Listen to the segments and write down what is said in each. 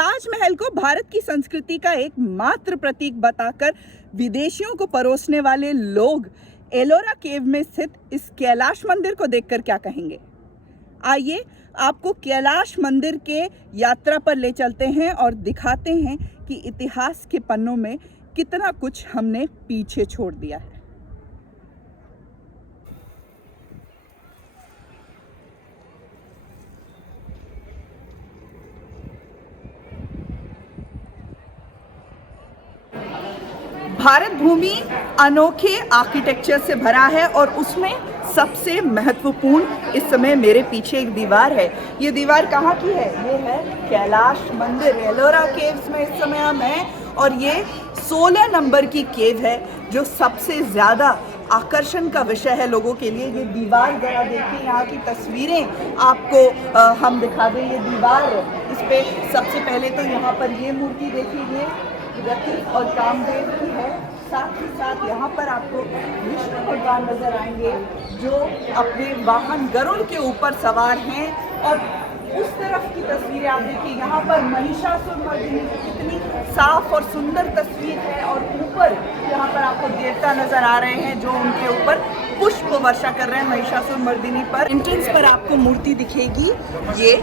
ताजमहल को भारत की संस्कृति का एक मात्र प्रतीक बताकर विदेशियों को परोसने वाले लोग एलोरा केव में स्थित इस कैलाश मंदिर को देखकर क्या कहेंगे? आइए आपको कैलाश मंदिर के यात्रा पर ले चलते हैं और दिखाते हैं कि इतिहास के पन्नों में कितना कुछ हमने पीछे छोड़ दिया है। भारत भूमि अनोखे आर्किटेक्चर से भरा है और उसमें सबसे महत्वपूर्ण इस समय मेरे पीछे एक दीवार है। ये दीवार कहाँ की है? ये है कैलाश मंदिर, एलोरा केव्स में इस समय हम हैं और ये 16 नंबर की केव है जो सबसे ज़्यादा आकर्षण का विषय है लोगों के लिए। ये दीवार जरा देखिए, यहाँ की तस्वीरें आपको हम दिखा दें। ये दीवार, इस पे सबसे पहले तो यहाँ पर ये मूर्ति देखिए, ये रति और कामदेव की है। साथ ही साथ यहाँ पर आपको विष्णु भगवान नजर आएंगे जो अपने वाहन गरुड़ के ऊपर सवार हैं। और उस तरफ की तस्वीरें आप देखिए, यहाँ पर महिषासुरमर्दिनी की कितनी साफ और सुंदर तस्वीर है। और ऊपर यहाँ पर आपको देवता नजर आ रहे हैं जो उनके ऊपर पुष्प वर्षा कर रहे हैं महिषासुरमर्दिनी पर। एंट्रेंस पर आपको मूर्ति दिखेगी, ये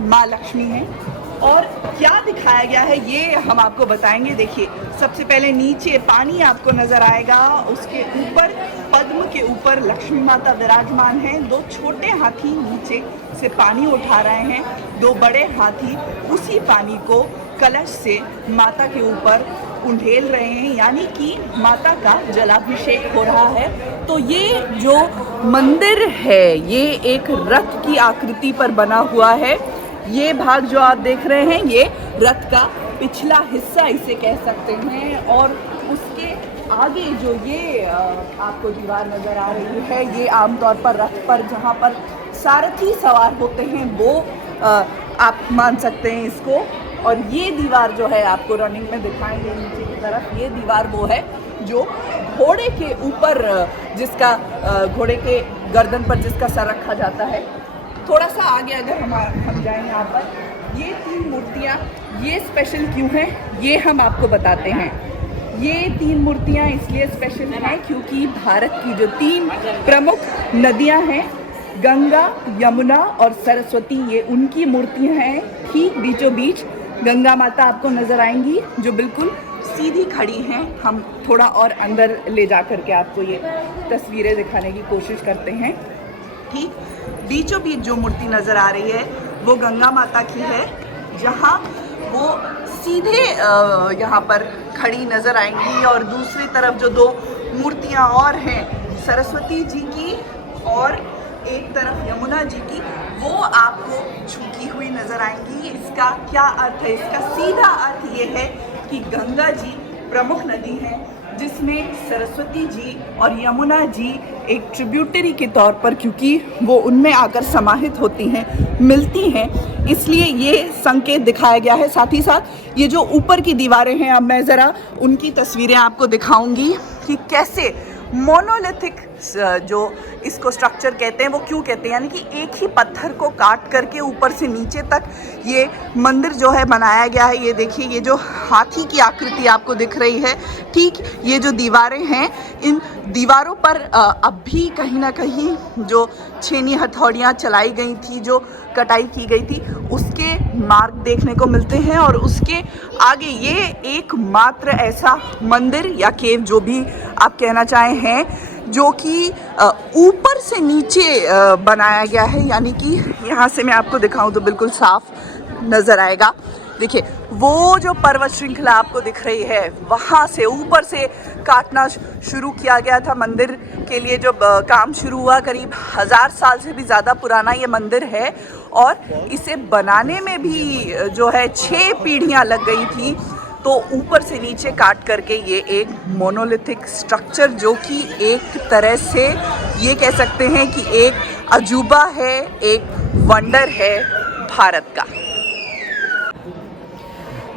माँ लक्ष्मी है। और क्या दिखाया गया है ये हम आपको बताएंगे। देखिए, सबसे पहले नीचे पानी आपको नजर आएगा, उसके ऊपर पद्म के ऊपर लक्ष्मी माता विराजमान हैं। दो छोटे हाथी नीचे से पानी उठा रहे हैं, दो बड़े हाथी उसी पानी को कलश से माता के ऊपर उंडेल रहे हैं, यानी कि माता का जलाभिषेक हो रहा है। तो ये जो मंदिर है ये एक रथ की आकृति पर बना हुआ है। ये भाग जो आप देख रहे हैं ये रथ का पिछला हिस्सा इसे कह सकते हैं। और उसके आगे जो ये आपको दीवार नज़र आ रही है, ये आमतौर पर रथ पर जहाँ पर सारथी सवार होते हैं वो आप मान सकते हैं इसको। और ये दीवार जो है आपको रनिंग में दिखाएंगे नीचे की तरफ, ये दीवार वो है जो घोड़े के ऊपर, जिसका घोड़े के गर्दन पर जिसका सर रखा जाता है। थोड़ा सा आगे अगर हम जाएं, यहाँ पर ये 3 मूर्तियाँ ये स्पेशल क्यों हैं ये हम आपको बताते हैं। ये 3 मूर्तियाँ इसलिए स्पेशल हैं क्योंकि भारत की जो 3 प्रमुख नदियाँ हैं, गंगा, यमुना और सरस्वती, ये उनकी मूर्तियाँ हैं। ठीक बीचों बीच गंगा माता आपको नज़र आएंगी जो बिल्कुल सीधी खड़ी हैं। हम थोड़ा और अंदर ले जा करके आपको ये तस्वीरें दिखाने की कोशिश करते हैं। ठीक बीचों बीच जो मूर्ति नज़र आ रही है वो गंगा माता की है, जहाँ वो सीधे यहाँ पर खड़ी नज़र आएंगी। और दूसरी तरफ जो 2 मूर्तियाँ और हैं, सरस्वती जी की और एक तरफ यमुना जी की, वो आपको झुकी हुई नज़र आएंगी। इसका क्या अर्थ है? इसका सीधा अर्थ ये है कि गंगा जी प्रमुख नदी है जिसमें सरस्वती जी और यमुना जी एक ट्रिब्यूटरी के तौर पर, क्योंकि वो उनमें आकर समाहित होती हैं, मिलती हैं, इसलिए ये संकेत दिखाया गया है। साथ ही साथ ये जो ऊपर की दीवारें हैं, अब मैं ज़रा उनकी तस्वीरें आपको दिखाऊंगी कि कैसे मोनोलिथिक जो इसको स्ट्रक्चर कहते हैं वो क्यों कहते हैं, यानी कि एक ही पत्थर को काट करके ऊपर से नीचे तक ये मंदिर जो है बनाया गया है। ये देखिए, ये जो हाथी की आकृति आपको दिख रही है, ठीक ये जो दीवारें हैं, इन दीवारों पर अब भी कहीं ना कहीं जो छेनी हथौड़ियाँ चलाई गई थी, जो कटाई की गई थी, उसके मार्ग देखने को मिलते हैं। और उसके आगे ये एकमात्र ऐसा मंदिर या केव, जो भी आप कहना चाहें, हैं जो कि ऊपर से नीचे बनाया गया है, यानी कि यहाँ से मैं आपको दिखाऊं तो बिल्कुल साफ नज़र आएगा। देखिए, वो जो पर्वत श्रृंखला आपको दिख रही है, वहाँ से ऊपर से काटना शुरू किया गया था मंदिर के लिए। जो काम शुरू हुआ, करीब 1000 साल से भी ज़्यादा पुराना ये मंदिर है। और इसे बनाने में भी जो है 6 पीढ़ियाँ लग गई थी। तो ऊपर से नीचे काट करके ये एक मोनोलिथिक स्ट्रक्चर, जो कि एक तरह से ये कह सकते हैं कि एक अजूबा है, एक वंडर है भारत का।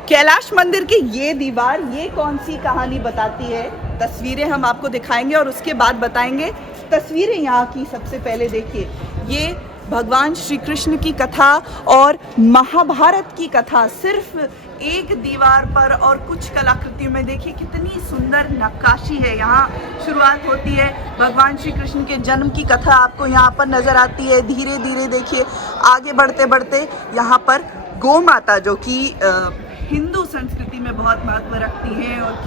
कैलाश मंदिर की ये दीवार, ये कौन सी कहानी बताती है? तस्वीरें हम आपको दिखाएंगे और उसके बाद बताएंगे। तस्वीरें यहाँ की सबसे पहले देखिए, ये भगवान श्री कृष्ण की कथा और महाभारत की कथा सिर्फ एक दीवार पर और कुछ कलाकृतियों में। देखिए कितनी सुंदर नक्काशी है। यहाँ शुरुआत होती है, भगवान श्री कृष्ण के जन्म की कथा आपको यहाँ पर नज़र आती है। धीरे धीरे देखिए आगे बढ़ते बढ़ते यहाँ पर गौ माता, जो कि हिंदू संस्कृति में बहुत महत्व रखती हैं। और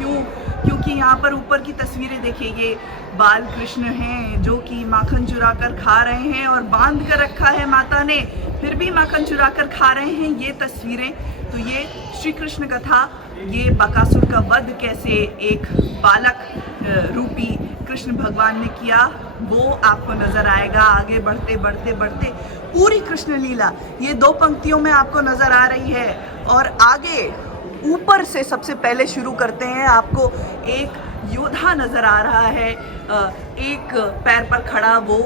क्योंकि यहाँ पर ऊपर की तस्वीरें देखिए, ये बाल कृष्ण हैं जो कि माखन चुरा कर खा रहे हैं और बांध कर रखा है माता ने, फिर भी माखन चुरा कर खा रहे हैं। ये तस्वीरें, तो ये श्री कृष्ण कथा, ये बकासुर का वध कैसे एक बालक रूपी कृष्ण भगवान ने किया, वो आपको नजर आएगा। आगे बढ़ते बढ़ते बढ़ते पूरी कृष्ण लीला ये 2 पंक्तियों में आपको नजर आ रही है। और आगे ऊपर से सबसे पहले शुरू करते हैं, आपको एक योद्धा नजर आ रहा है, एक पैर पर खड़ा, वो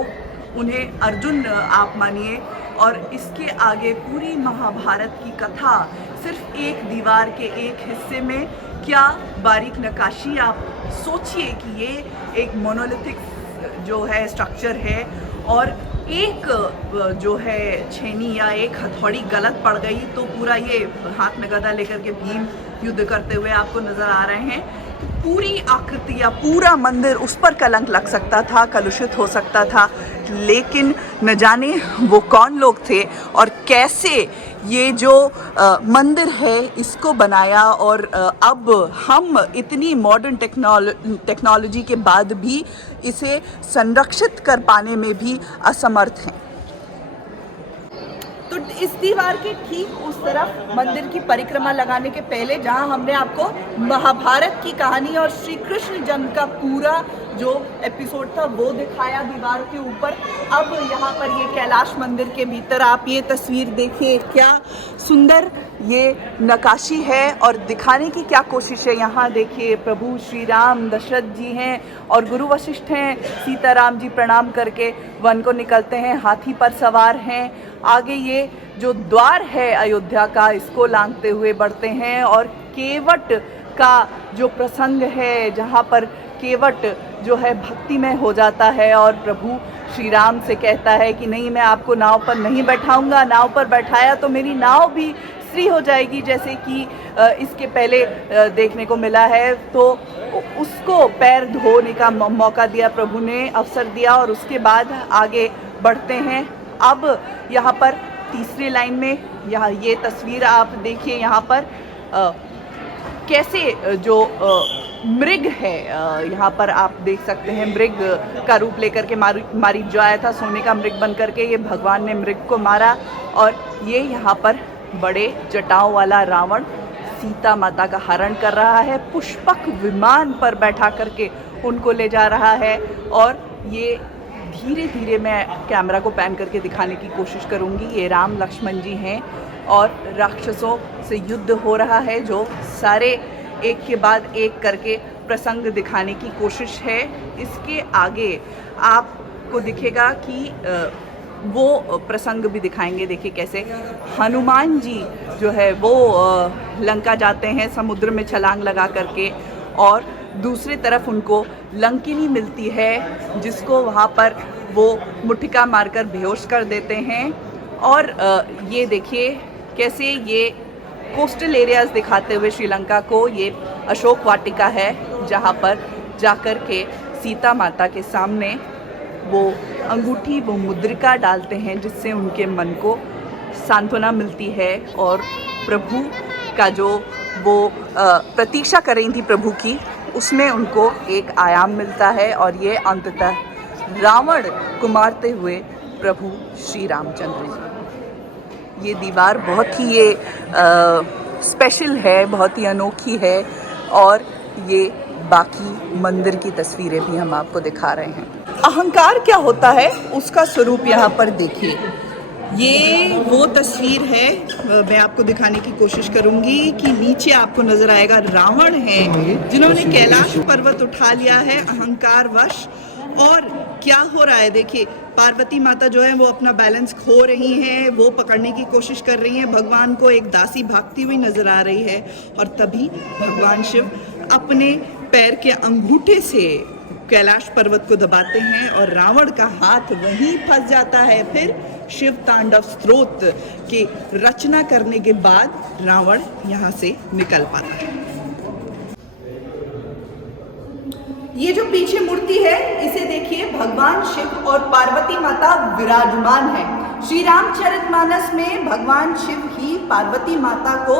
उन्हें अर्जुन आप मानिए। और इसके आगे पूरी महाभारत की कथा सिर्फ एक दीवार के एक हिस्से में। क्या बारीक नक्काशी, आप सोचिए कि ये एक मोनोलिथिक जो है स्ट्रक्चर है, और एक जो है छेनी या एक हथौड़ी गलत पड़ गई तो पूरा ये हाथ में गदा लेकर के भीम युद्ध करते हुए आपको नजर आ रहे हैं। पूरी आकृति या पूरा मंदिर, उस पर कलंक लग सकता था, कलुषित हो सकता था, लेकिन न जाने वो कौन लोग थे और कैसे ये जो मंदिर है इसको बनाया। और अब हम इतनी मॉडर्न टेक्नोलॉजी के बाद भी इसे संरक्षित कर पाने में भी असमर्थ हैं। तो इस दीवार के ठीक उस तरफ मंदिर की परिक्रमा लगाने के पहले, जहां हमने आपको महाभारत की कहानी और श्री कृष्ण जन्म का पूरा जो एपिसोड था वो दिखाया दीवार के ऊपर, अब यहाँ पर ये कैलाश मंदिर के भीतर आप ये तस्वीर देखिए, क्या सुंदर ये नक्काशी है और दिखाने की क्या कोशिश है। यहाँ देखिए प्रभु श्री राम, दशरथ जी हैं और गुरु वशिष्ठ हैं। सीताराम जी प्रणाम करके वन को निकलते हैं, हाथी पर सवार हैं। आगे ये जो द्वार है अयोध्या का, इसको लांघते हुए बढ़ते हैं और केवट का जो प्रसंग है, जहाँ पर केवट जो है भक्तिमय हो जाता है और प्रभु श्री राम से कहता है कि नहीं, मैं आपको नाव पर नहीं बैठाऊंगा, नाव पर बैठाया तो मेरी नाव भी स्त्री हो जाएगी, जैसे कि इसके पहले देखने को मिला है। तो उसको पैर धोने का मौका दिया प्रभु ने, अवसर दिया, और उसके बाद आगे बढ़ते हैं। अब यहाँ पर तीसरी लाइन में यहाँ ये तस्वीर आप देखिए, यहाँ पर कैसे जो मृग है, यहाँ पर आप देख सकते हैं, मृग का रूप लेकर के मारीच जो आया था सोने का मृग बन करके, ये भगवान ने मृग को मारा। और ये यहाँ पर बड़े जटाओं वाला रावण सीता माता का हरण कर रहा है, पुष्पक विमान पर बैठा करके उनको ले जा रहा है। और ये धीरे धीरे मैं कैमरा को पैन करके दिखाने की कोशिश करूँगी, ये राम लक्ष्मण जी हैं और राक्षसों से युद्ध हो रहा है, जो सारे एक के बाद एक करके प्रसंग दिखाने की कोशिश है। इसके आगे आपको दिखेगा कि वो प्रसंग भी दिखाएंगे। देखिए कैसे हनुमान जी जो है वो लंका जाते हैं समुद्र में छलांग लगा करके, और दूसरी तरफ उनको लंकिनी मिलती है जिसको वहाँ पर वो मुट्ठिका मारकर बेहोश कर देते हैं। और ये देखिए कैसे ये कोस्टल एरियाज़ दिखाते हुए श्रीलंका को, ये अशोक वाटिका है जहाँ पर जाकर के सीता माता के सामने वो अंगूठी, वो मुद्रिका डालते हैं, जिससे उनके मन को सांत्वना मिलती है और प्रभु का जो वो प्रतीक्षा कर रही थी प्रभु की, उसमें उनको एक आयाम मिलता है। और ये अंततः रावण को मारते हुए प्रभु श्री रामचंद्र जी। ये दीवार बहुत ही ये स्पेशल है, बहुत ही अनोखी है, और ये बाकी मंदिर की तस्वीरें भी हम आपको दिखा रहे हैं। अहंकार क्या होता है उसका स्वरूप यहाँ पर देखिए। ये वो तस्वीर है, मैं आपको दिखाने की कोशिश करूंगी कि नीचे आपको नजर आएगा रावण है जिन्होंने कैलाश पर्वत उठा लिया है अहंकार वश। और क्या हो रहा है देखिए, पार्वती माता जो है वो अपना बैलेंस खो रही हैं, वो पकड़ने की कोशिश कर रही हैं भगवान को, एक दासी भागती हुई नजर आ रही है। और तभी भगवान शिव अपने पैर के अंगूठे से कैलाश पर्वत को दबाते हैं और रावण का हाथ वहीं फंस जाता है। फिर शिव तांडव स्तोत्र के रचना करने के बाद रावण यहाँ से निकल पाता है। ये जो पीछे मूर्ति है इसे देखिए, भगवान शिव और पार्वती माता विराजमान है। श्री रामचरितमानस में भगवान शिव ही पार्वती माता को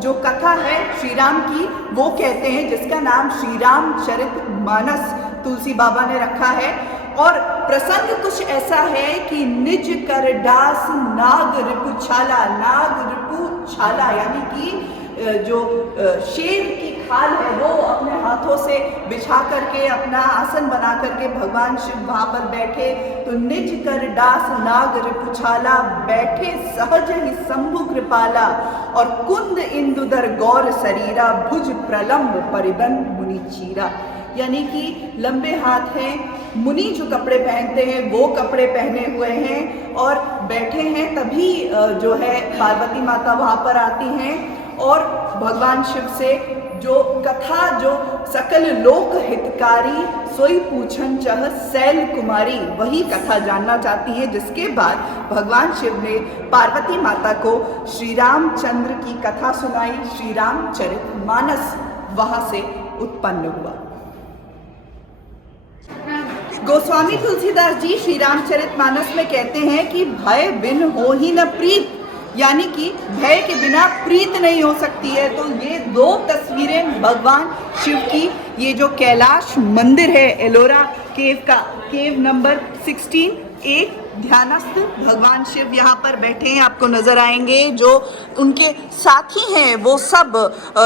जो कथा है श्री राम की वो कहते हैं, जिसका नाम श्री रामचरितमानस तुलसी बाबा ने रखा है। और प्रसंग कुछ ऐसा है कि निज कर दास नाग रिपु छाला, नाग रिपु छाला यानी कि जो शेर की खाल है वो अपने हाथों से बिछा करके अपना आसन बना करके भगवान शिव वहाँ पर बैठे, तो निज कर दास नाग रिपुछाला, बैठे सहज ही शंभु कृपाला, और कुंद इंदुदर गौर शरीरा, भुज प्रलम्ब परिबंध मुनि चीरा। यानी कि लंबे हाथ हैं, मुनि जो कपड़े पहनते हैं वो कपड़े पहने हुए हैं और बैठे हैं। तभी जो है पार्वती माता वहाँ पर आती हैं और भगवान शिव से जो कथा, जो सकल लोक हितकारी, सोई पूछन चह शैल कुमारी, वही कथा जानना चाहती है। जिसके बाद भगवान शिव ने पार्वती माता को श्री रामचंद्र की कथा सुनाई। श्री रामचरितमानस वहाँ से उत्पन्न हुआ। गोस्वामी तुलसीदास जी श्री रामचरितमानस में कहते हैं कि भय बिन हो ही न प्रीत, यानी कि भय के बिना प्रीत नहीं हो सकती है। तो ये दो तस्वीरें भगवान शिव की, ये जो कैलाश मंदिर है एलोरा केव का, केव नंबर 16, एक ध्यानस्थ भगवान शिव यहाँ पर बैठे हैं, आपको नजर आएंगे। जो उनके साथी हैं वो सब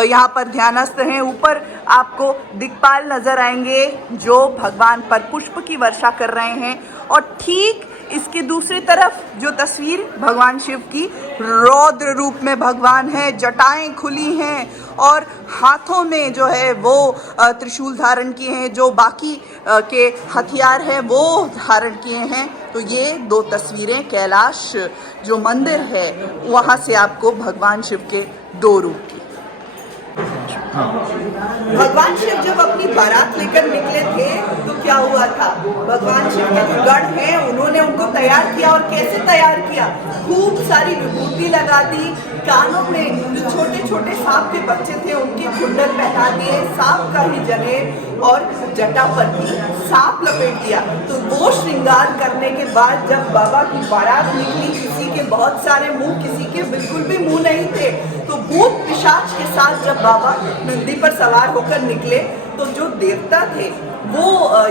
यहाँ पर ध्यानस्थ हैं। ऊपर आपको दिक्पाल नजर आएंगे जो भगवान पर पुष्प की वर्षा कर रहे हैं। और ठीक इसके दूसरी तरफ जो तस्वीर भगवान शिव की, रौद्र रूप में भगवान है, जटाएं खुली हैं और हाथों में जो है वो त्रिशूल धारण किए हैं, जो बाकी के हथियार हैं वो धारण किए हैं। तो ये दो तस्वीरें कैलाश जो मंदिर है वहाँ से आपको भगवान शिव के दो रूप की। भगवान शिव जब अपनी बारात लेकर निकले थे तो क्या हुआ था, भगवान शिव के जो गढ़ हैं उन्होंने उनको तैयार किया। और कैसे तैयार किया, खूब सारी विभूति लगा दी, कानों में जो छोटे छोटे सांप के बच्चे थे उनके कुंडल पहना दिए, सांप का ही जनेऊ और जटा पर भी सांप लपेट दिया। तो वो श्रृंगार करने के बाद जब बाबा की बारात निकली, किसी के बहुत सारे मुंह, किसी के बिल्कुल भी मुंह नहीं थे, तो भूत पिशाच के साथ जब बाबा नंदी पर सवार होकर निकले तो जो देवता थे वो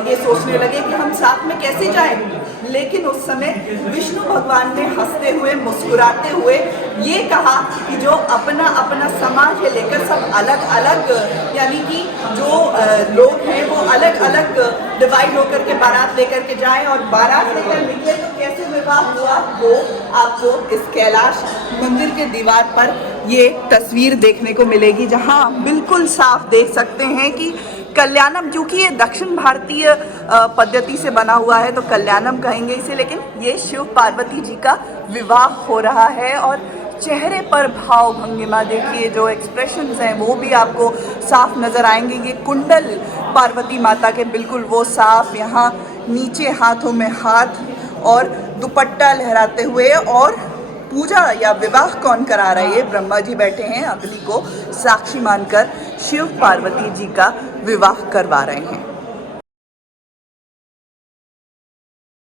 ये सोचने लगे कि हम साथ में कैसे जाएं। लेकिन उस समय विष्णु भगवान ने हंसते हुए, मुस्कुराते हुए ये कहा कि जो अपना अपना समाज है लेकर सब अलग अलग, यानी कि जो लोग हैं वो अलग अलग डिवाइड होकर के बारात लेकर के जाएं। और बारात लेकर निकले तो कैसे विवाह हुआ वो आपको इस कैलाश मंदिर के दीवार पर ये तस्वीर देखने को मिलेगी, जहाँ बिल्कुल साफ देख सकते हैं कि कल्याणम, क्योंकि ये दक्षिण भारतीय पद्धति से बना हुआ है तो कल्याणम कहेंगे इसे, लेकिन ये शिव पार्वती जी का विवाह हो रहा है। और चेहरे पर भाव भंगिमा देखिए, जो एक्सप्रेशंस हैं वो भी आपको साफ नज़र आएंगे। ये कुंडल पार्वती माता के बिल्कुल वो साफ, यहाँ नीचे हाथों में हाथ और दुपट्टा लहराते हुए। और पूजा या विवाह कौन करा रहा है, ये ब्रह्मा जी बैठे हैं, अग्नि को साक्षी मानकर शिव पार्वती जी का विवाह करवा रहे हैं।